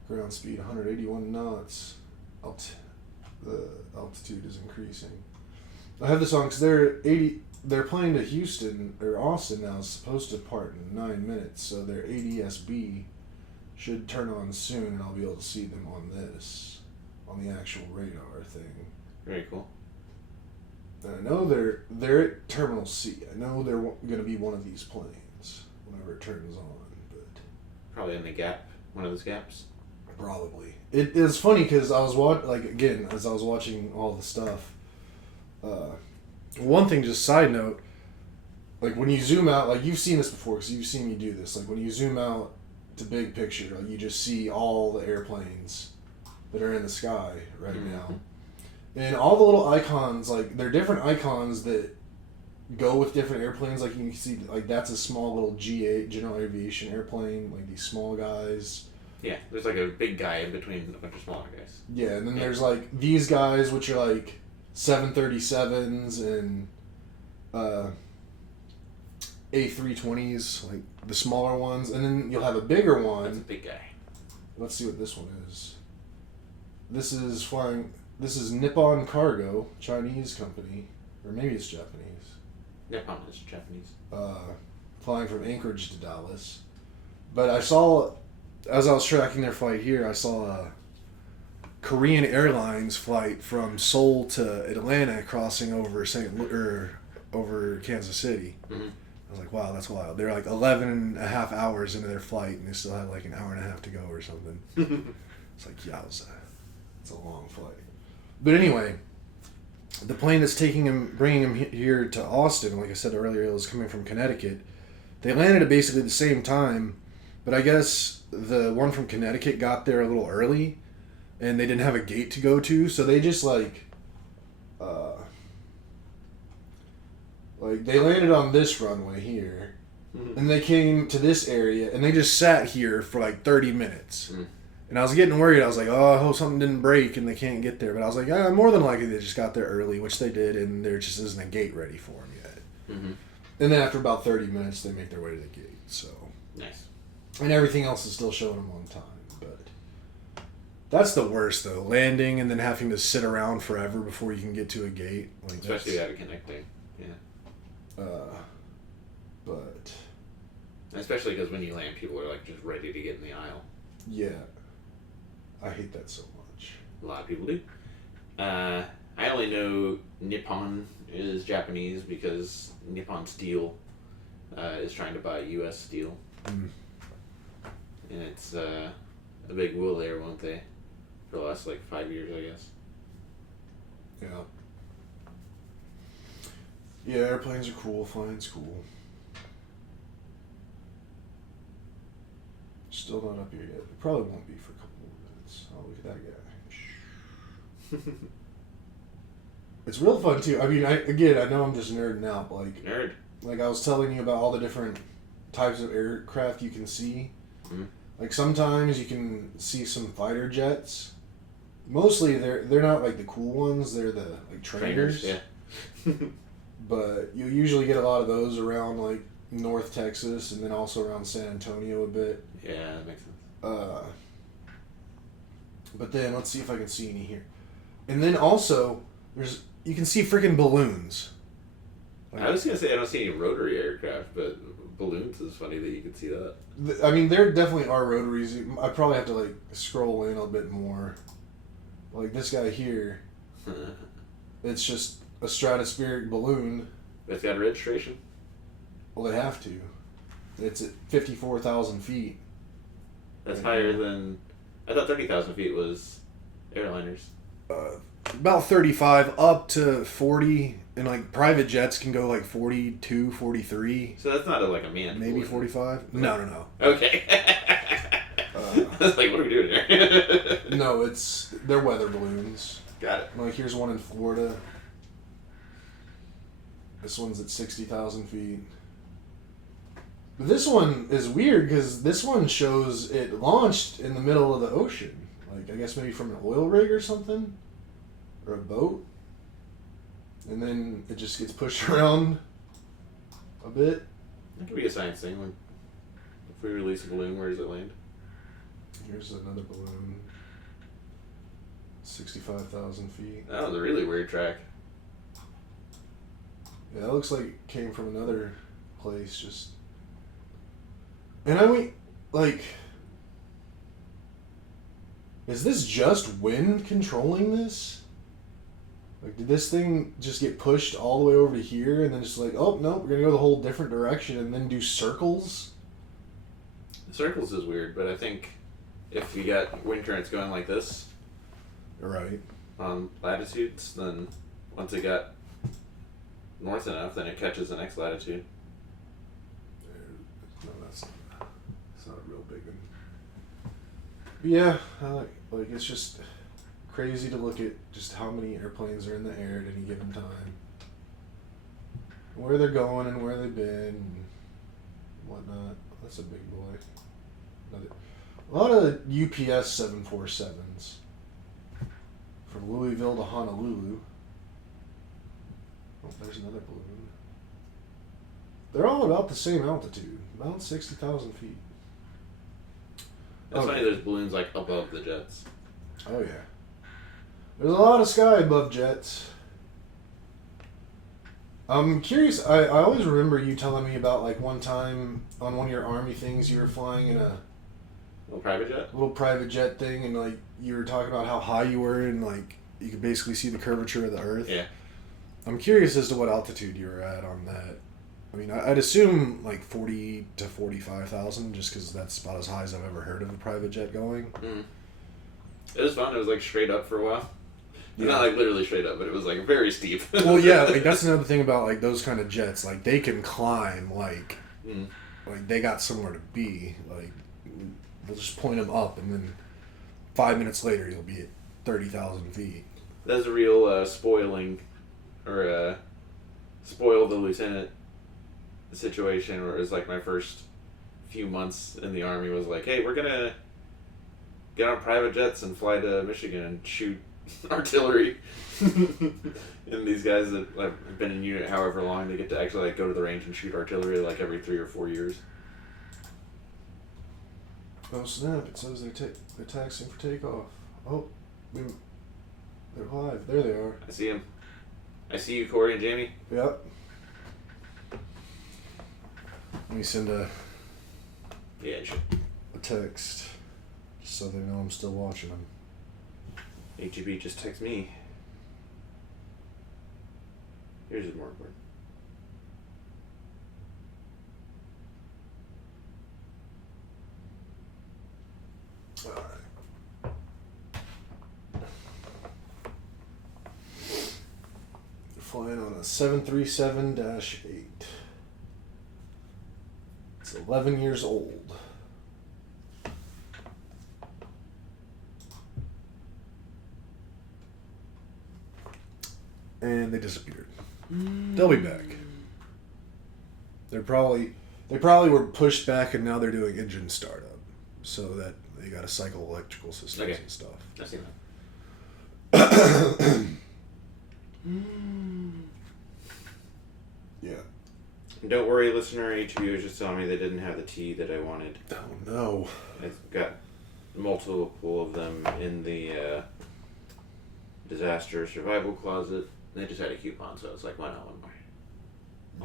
Ground speed 181 knots. The altitude is increasing. I have this on because they're playing to Houston or Austin now. It's supposed to depart in 9 minutes, so their ADSB should turn on soon, and I'll be able to see them on the actual radar thing. Very cool. And I know they're at Terminal C. I know they're going to be one of these planes whenever it turns on, but Probably in the gap, one of those gaps. probably. It is funny because I was as I was watching all the stuff. One thing, just side note, like when you zoom out, like you've seen this before because you've seen me do this. Like when you zoom out to big picture, like you just see all the airplanes that are in the sky right now. And all the little icons, like, they're different icons that go with different airplanes. Like, you can see, like, that's a small little G8, General Aviation airplane, like, these small guys. Yeah, there's like a big guy in between a bunch of smaller guys. Yeah, and then there's, like, these guys, which are, like, 737s and A320s, like, the smaller ones. And then you'll have a bigger one. That's a big guy. Let's see what this one is. This is Nippon Cargo, Chinese company, or maybe it's Japanese. Nippon is Japanese. Flying from Anchorage to Dallas. But I saw, as I was tracking their flight here, I saw a Korean Airlines flight from Seoul to Atlanta crossing over over Kansas City. Mm-hmm. I was like, wow, that's wild. They're like 11 and a half hours into their flight, and they still had like an hour and a half to go or something. It's like, yowza. It's a long flight. But anyway, the plane that's bringing him here to Austin, like I said earlier, it was coming from Connecticut. They landed at basically the same time, but I guess the one from Connecticut got there a little early, and they didn't have a gate to go to, so they just like they landed on this runway here, and they came to this area, and they just sat here for like 30 minutes. And I was getting worried. I was like, oh, I hope something didn't break and they can't get there. But I was like, yeah, more than likely they just got there early, which they did, and there just isn't a gate ready for them yet. Mm-hmm. And then after about 30 minutes, they make their way to the gate. So Nice. And everything else is still showing them on time. But that's the worst, though. Landing and then having to sit around forever before you can get to a gate. Like Especially out of connecting. Yeah. But Especially because when you land, people are like just ready to get in the aisle. yeah, I hate that so much. A lot of people do. I only know Nippon is Japanese because Nippon Steel is trying to buy U.S. Steel. Mm. And it's a big will there, won't they? For the last like 5 years, I guess. Yeah. Yeah, airplanes are cool. Flying's cool. Still not up here yet. It probably won't be for a couple more minutes. Oh, look at that guy. It's real fun too. I mean, I know I'm just nerding out. Nerd. Like I was telling you about all the different types of aircraft you can see. Mm-hmm. Like sometimes you can see some fighter jets. Mostly they're not like the cool ones. They're the like trainers. Yeah. But you usually get a lot of those around like North Texas and then also around San Antonio a bit. Yeah, that makes sense. But then let's see if I can see any here. And then also you can see freaking balloons. I was gonna say I don't see any rotary aircraft, but balloons is funny that you can see that. I mean, there definitely are rotaries. I probably have to like scroll in a bit more. Like this guy here, it's just a stratospheric balloon. It's got a registration. Well, they have to. It's at 54,000 feet. That's higher than I thought. 30,000 feet was airliners. About 35 up to 40, and like private jets can go like 42, 43. So that's not like a man. Maybe 45. No. Okay. I was like, what are we doing here? No, they're weather balloons. Got it. Like here's one in Florida. This one's at 60,000 feet. But this one is weird because this one shows it launched in the middle of the ocean. Like, I guess maybe from an oil rig or something? Or a boat? And then it just gets pushed around a bit. That could be a science thing. Like, if we release a balloon, where does it land? Here's another balloon. 65,000 feet. That was a really weird track. Yeah, that looks like it came from another place, just... And I mean, like... Is this just wind controlling this? Like, did this thing just get pushed all the way over to here and then just like, oh, no, we're gonna go the whole different direction and then do circles? Circles is weird, but I think if you got wind currents going like this Right. on latitudes, then once it got north enough, then it catches the next latitude. No, that's not a real big one. But yeah, like it's just crazy to look at just how many airplanes are in the air at any given time, where they're going and where they've been and whatnot. That's a big boy. A lot of UPS 747s from Louisville to Honolulu. Oh, there's another balloon. They're all about the same altitude, about 60,000 feet. That's funny, there's balloons like above the jets. Oh yeah. There's a lot of sky above jets. I'm curious, I always remember you telling me about like one time on one of your Army things you were flying in a Little private jet? little private jet thing and like you were talking about how high you were and like you could basically see the curvature of the earth. Yeah. I'm curious as to what altitude you were at on that. I mean, I'd assume like 40 to 45,000 just because that's about as high as I've ever heard of a private jet going. Mm. It was fun. It was like straight up for a while. Yeah. Not like literally straight up, but it was like very steep. Well, yeah, like that's another thing about like those kind of jets. Like they can climb like they got somewhere to be. Like they'll just point them up, and then 5 minutes later you'll be at 30,000 feet. That's a real spoiling, or spoil the lieutenant situation. Where it was like my first few months in the Army was like, hey, we're gonna get on private jets and fly to Michigan and shoot artillery. And these guys that have been in unit however long, they get to actually like go to the range and shoot artillery like every 3 or 4 years. Oh snap! It says they're taxiing for takeoff. Oh, they're live. There they are. I see him. I see you, Corey and Jamie. Yep. Let me send a Yeah, it should. text just so they know I'm still watching them. HEB just text me. Here's his more important. Flying on a 737-8. It's 11 years old. And they disappeared. They'll be back. They probably were pushed back and now they're doing engine startup. So that they gotta cycle electrical systems and stuff. I've seen Yeah. that. Don't worry, listener. HEB was just telling me they didn't have the tea that I wanted. Oh no. I've got multiple of them in the disaster survival closet. They just had a coupon, so it's like, why not one more?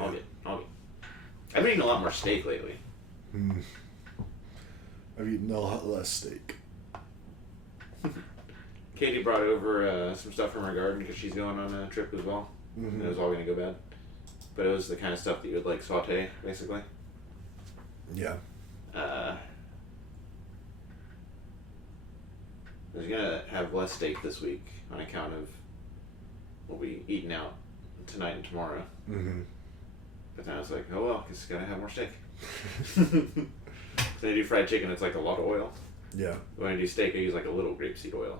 I'll get. I've been eating a lot more steak lately. I've eaten a lot less steak. Katie brought over some stuff from her garden because she's going on a trip as well. And it was all going to go bad. But it was the kind of stuff that you would like saute, basically. Yeah. I was going to have less steak this week on account of what we eating out tonight and tomorrow. But then I was like, oh well, because gotta have more steak. When I do fried chicken, it's like a lot of oil. Yeah. When I do steak, I use like a little grapeseed oil.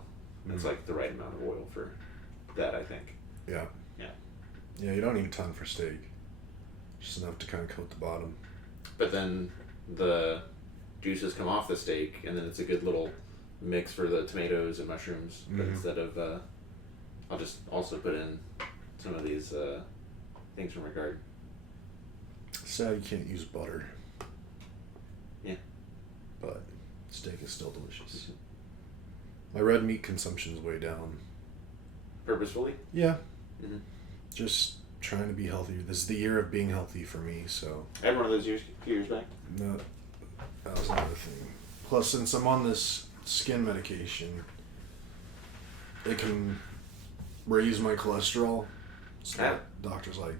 It's like the right amount of oil for that, I think. Yeah. Yeah. Yeah, you don't need a ton for steak. Just enough to kind of coat the bottom. But then the juices come off the steak, and then it's a good little mix for the tomatoes and mushrooms. But instead of, I'll just also put in some of these things from my garden. Sad you can't use butter. Yeah. But steak is still delicious. My red meat consumption is way down. Purposefully? Yeah. Mm-hmm. Just trying to be healthier. This is the year of being healthy for me, so. I had one of those a few years back. No, that was another thing. Plus, since I'm on this skin medication, it can raise my cholesterol. So the doctor's like,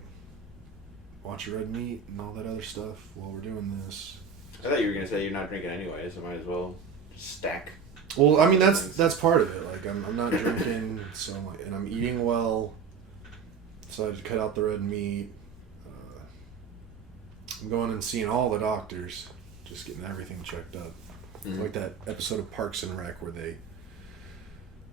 watch your red meat and all that other stuff while we're doing this. I thought you were going to say you're not drinking anyway, so might as well stack. Well, I mean, that's part of it. Like, I'm not drinking, so I'm like, and I'm eating well. So I just cut out the red meat. I'm going and seeing all the doctors, just getting everything checked up. Like that episode of Parks and Rec where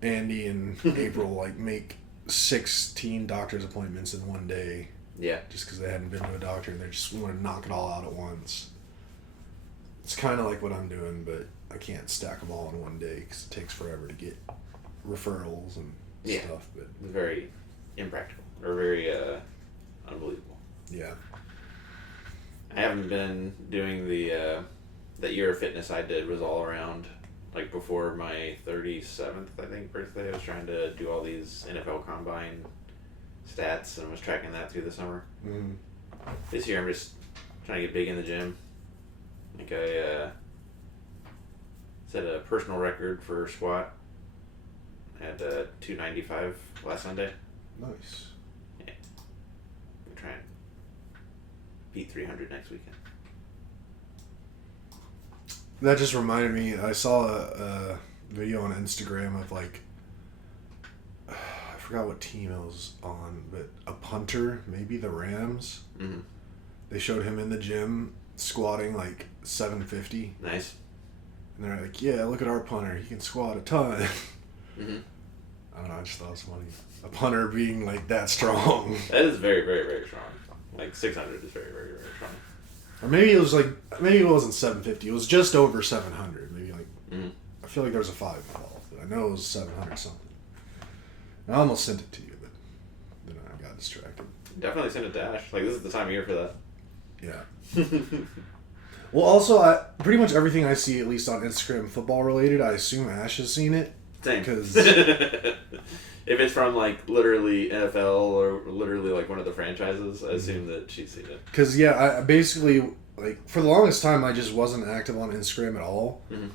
Andy and April like make 16 doctor's appointments in one day. Yeah. Just because they hadn't been to a doctor and they just want to knock it all out at once. It's kind of like what I'm doing, but I can't stack them all in one day because it takes forever to get referrals and stuff. But very impractical or very unbelievable. Yeah. I haven't been doing the that year of fitness I did was all around like before my 37th I think birthday. I was trying to do all these NFL Combine stats and was tracking that through the summer. This year I'm just trying to get big in the gym. Like I set a personal record for squat. I had 295 last Sunday. Nice. Yeah. I'm trying to beat 300 next weekend. That just reminded me, I saw a video on Instagram of like, I forgot what team it was on, but a punter, maybe the Rams. They showed him in the gym squatting like 750. Nice. And they're like, yeah, look at our punter. He can squat a ton. I don't know, I just thought it was funny. A punter being like that strong. That is very, very, very strong. Like 600 is very, very, very strong. Or maybe it wasn't 750. It was just over 700. Maybe like, I feel like there was a 5 involved. But I know it was 700 something. I almost sent it to you, but then I got distracted. Definitely send it to Ash. Like, this is the time of year for that. Yeah. Well, also, pretty much everything I see, at least on Instagram football related, I assume Ash has seen it. Same. Because if it's from, like, literally NFL or literally, like, one of the franchises, I assume that she's seen it. Because, yeah, I basically, like for the longest time I just wasn't active on Instagram at all. Mm-hmm.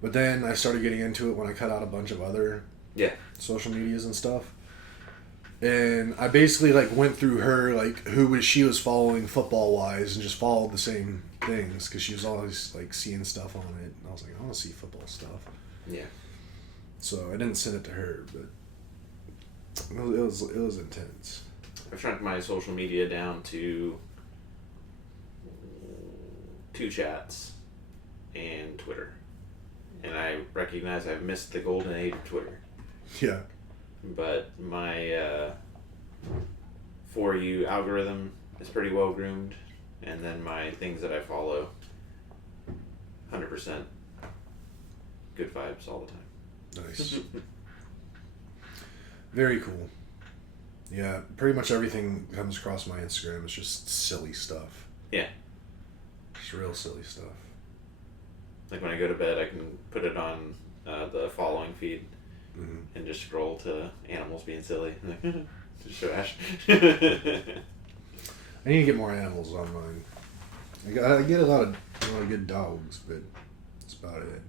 But then I started getting into it when I cut out a bunch of other Yeah. social medias and stuff. And I basically like went through her like she was following football wise and just followed the same things because she was always like seeing stuff on it. And I was like, I want to see football stuff. Yeah. So I didn't send it to her, but it was intense. I've shrunk my social media down to 2 chats and Twitter. And I recognize I've missed the golden age of Twitter. Yeah. But my For You algorithm is pretty well groomed. And then my things that I follow, 100% good vibes all the time. Nice. Very cool. Yeah, pretty much everything comes across my Instagram is just silly stuff. Yeah. Just real silly stuff. Like when I go to bed, I can put it on the following feed and just scroll to animals being silly. Just trash. I need to get more animals on mine. I get a lot of good dogs, but that's about it.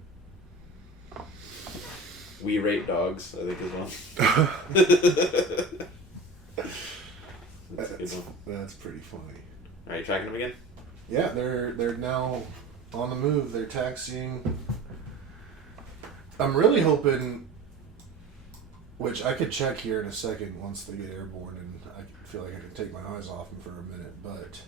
We rate dogs, I think is one. That's a good one. That's pretty funny. Are you tracking them again? Yeah, they're now on the move. They're taxiing. I'm really hoping, which I could check here in a second once they get airborne, and I feel like I can take my eyes off them for a minute, but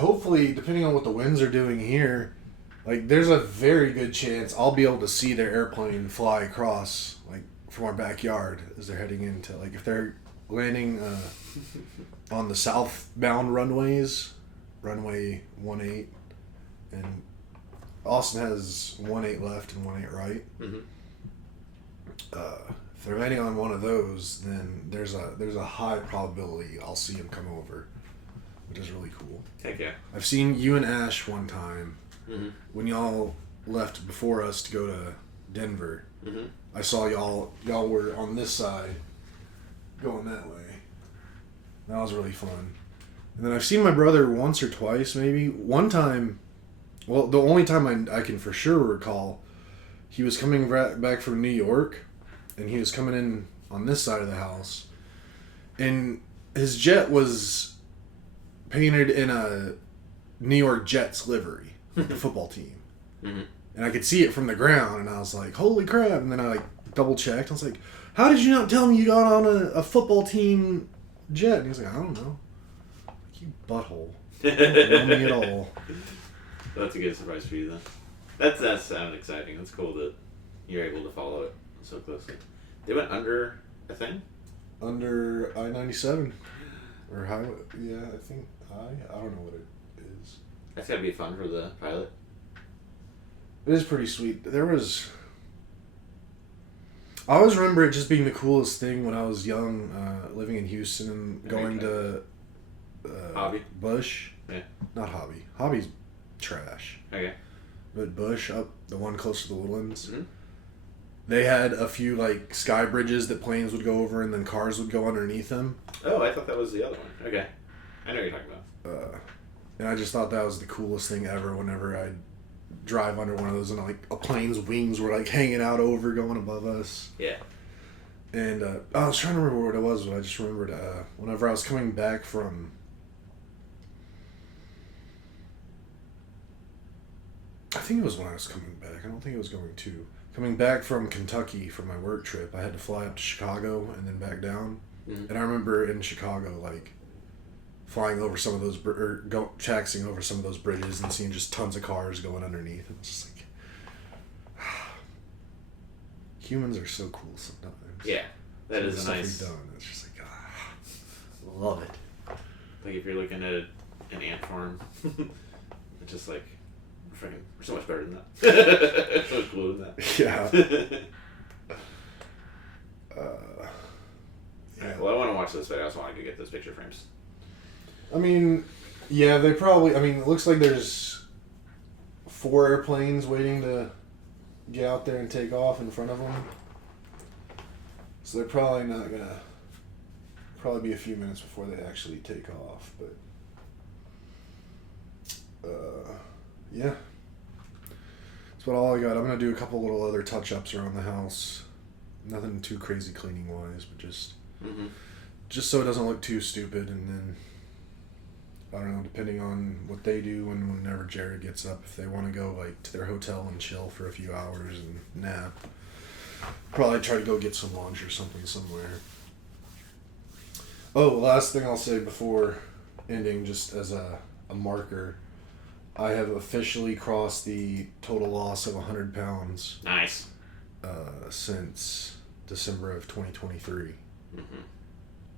hopefully, depending on what the winds are doing here, like there's a very good chance I'll be able to see their airplane fly across, like from our backyard as they're heading into, like if they're landing on the southbound runways, runway 18, and Austin has 18 left and 18 right. Mm-hmm. If they're landing on one of those, then there's a high probability I'll see them come over, which is really cool. Heck yeah. I've seen you and Ash one time Mm-hmm. when y'all left before us to go to Denver. Mm-hmm. I saw y'all were on this side going that way. That was really fun. And then I've seen my brother once or twice, maybe. One time, well, the only time I can for sure recall, he was coming back from New York, and he was coming in on this side of the house, and his jet was painted in a New York Jets livery, the football team. Mm-hmm. And I could see it from the ground, and I was like, holy crap. And then I like double checked. I was like, how did you not tell me you got on a football team jet? And he's like, I don't know. Like, you butthole. You don't know me at all. That's a good surprise for you then. That sounds exciting. That's cool that you're able to follow it so closely. They went under a thing? Under I-97. Or highway. Yeah, I think I don't know what it is. That's gotta be fun for the pilot. It is pretty sweet. I always remember it just being the coolest thing when I was young, living in Houston and going to Hobby? Bush. Yeah. Not Hobby. Hobby's trash. Okay. But Bush, up the one close to the Woodlands, Mm-hmm. they had a few like sky bridges that planes would go over and then cars would go underneath them. Oh, I thought that was the other one. Okay. I know what you're talking about. And I just thought that was the coolest thing ever whenever I'd drive under one of those and like a plane's wings were like hanging out over going above us. Yeah. And I was trying to remember what it was, but I just remembered whenever I was coming back from I think it was when I was coming back. I don't think it was coming back from Kentucky for my work trip. I had to fly up to Chicago and then back down. Mm-hmm. And I remember in Chicago, like, flying over some of those, taxiing over some of those bridges and seeing just tons of cars going underneath. It was just like, humans are so cool sometimes. Yeah. That is a Stuff nice... we've done. It's just like, love it. Like if you're looking at an ant farm, it's just like, we're so much better than that. So much cooler than that. Yeah. Yeah. Well, I want to watch this, but I also want to get those picture frames. I mean, yeah, they probably... I mean, it looks like there's 4 airplanes waiting to get out there and take off in front of them. So they're probably not going to... Probably be a few minutes before they actually take off, but... Yeah. That's about all I got. I'm going to do a couple little other touch-ups around the house. Nothing too crazy cleaning-wise, but just so it doesn't look too stupid. And then, I don't know, depending on what they do and whenever Jared gets up, if they want to go like to their hotel and chill for a few hours and nap, probably try to go get some lunch or something somewhere. Oh, last thing I'll say before ending, just as a marker, I have officially crossed the total loss of 100 pounds. Nice. Since December of 2023.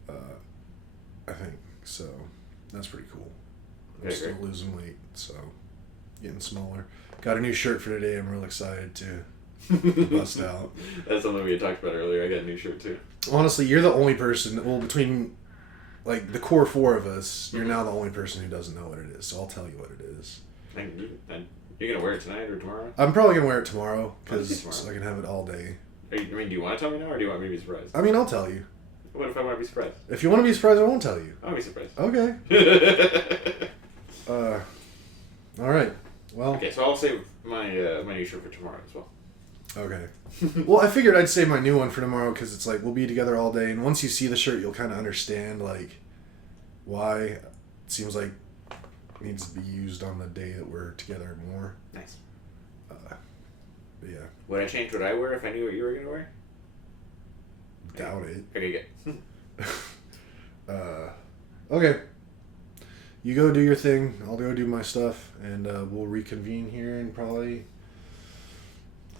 I think. So, that's pretty cool. I'm still losing weight, so getting smaller. Got a new shirt for today. I'm real excited to bust out. That's something we had talked about earlier. I got a new shirt too. Honestly, you're the only person, well, between like the core four of us, you're now the only person who doesn't know what it is, so I'll tell you what it is. You're going to wear it tonight or tomorrow? I'm probably going to wear it tomorrow, because I can have it all day. Do you want to tell me now, or do you want me to be surprised? I mean, I'll tell you. What if I want to be surprised? If you want to be surprised, I won't tell you. I'll be surprised. Okay. All right. Well. Okay, so I'll save my new shirt for tomorrow as well. Okay. Well, I figured I'd save my new one for tomorrow because it's like we'll be together all day, and once you see the shirt, you'll kind of understand like why it seems like it needs to be used on the day that we're together more. Nice. But yeah. Would I change what I wear if I knew what you were gonna wear? Doubt it. Okay, good. Okay. You go do your thing. I'll go do my stuff, and we'll reconvene here in probably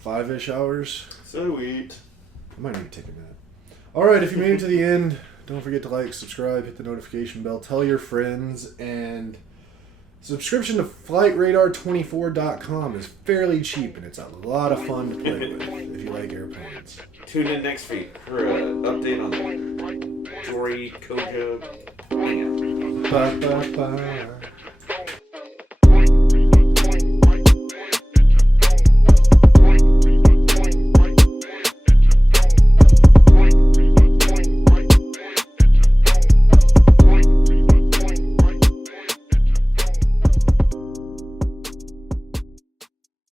5-ish hours. Sweet. I might need to take a nap. Alright, if you made it to the end, don't forget to like, subscribe, hit the notification bell, tell your friends, and subscription to FlightRadar24.com is fairly cheap, and it's a lot of fun to play with if you like airplanes. Tune in next week for an update on the Jory Koja. Bye, bye, bye.